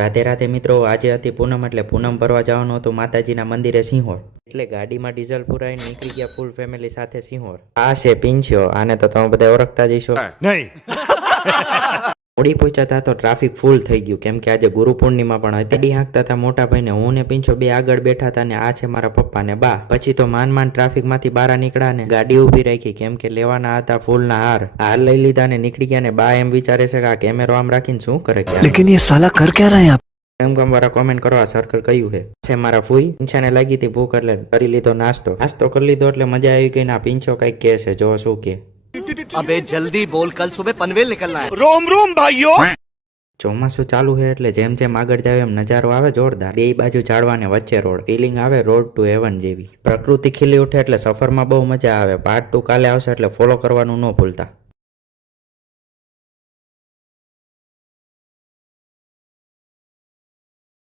રાધે રાધે મિત્રો, આજે હતી પૂનમ એટલે પૂનમ ભરવા જવાનું હતું માતાજીના મંદિરે સિંહોર. એટલે ગાડીમાં ડીઝલ પુરાઈને નીકળી ગયા ફૂલ ફેમિલી સાથે સિંહોર. આ છે પિંછ્યો, આને તો તમે બધા ઓળખતા જઈશો. નહીં. મોડી પહોંચ્યા તો ટ્રાફિક ફૂલ થઈ ગયું, કેમ કે આજે ગુરુ પૂર્ણિમા પણ હતી. ગાડી હાંકતા હતા મોટા ભાઈને, હું ને પિંછો બે આગળ બેઠા હતા ને આ છે મારા પપ્પા ને બા. પછી તો માંડ ટ્રાફિક માંથી બહાર નીકળ્યા ને ગાડી ઉભી રાખી, કેમ કે લેવાના હતા ફૂલના હાર લઈ લીધા ને નીકળી ગયા ને બા એમ વિચારે છે કે આ કેમેરો આમ રાખીને શું કરે કે લેકિન ये साला कर क्या रहा है आप? એમ ગમ વાળા કોમેન્ટ કરો આ સર્કલ કયું છે મારા ફૂઈ. પીંછાને લાગી હતી ભૂખ એટલે કરી લીધો નાસ્તો કરી લીધો એટલે મજા આવી ગઈ ને આ પીંછો કઈક કે છે, જો શું કે. अबे जल्दी बोल, कल सुबह पनवेल निकलना है. रोम रोम भाइयों. ચોમાસું ચાલુ છે એટલે જેમ જેમ આગળ જાય એમ નજારો આવે જોરદાર. બે બાજુ ઝાડવા ને વચ્ચે રોડ, ફિલિંગ આવે રોડ ટુ હેવન જેવી. પ્રકૃતિ ખીલી ઉઠે એટલે સફરમાં બહુ મજા આવે. પાર્ટ 2 કાલે આવશે એટલે ફોલો કરવાનું ન ભૂલતા.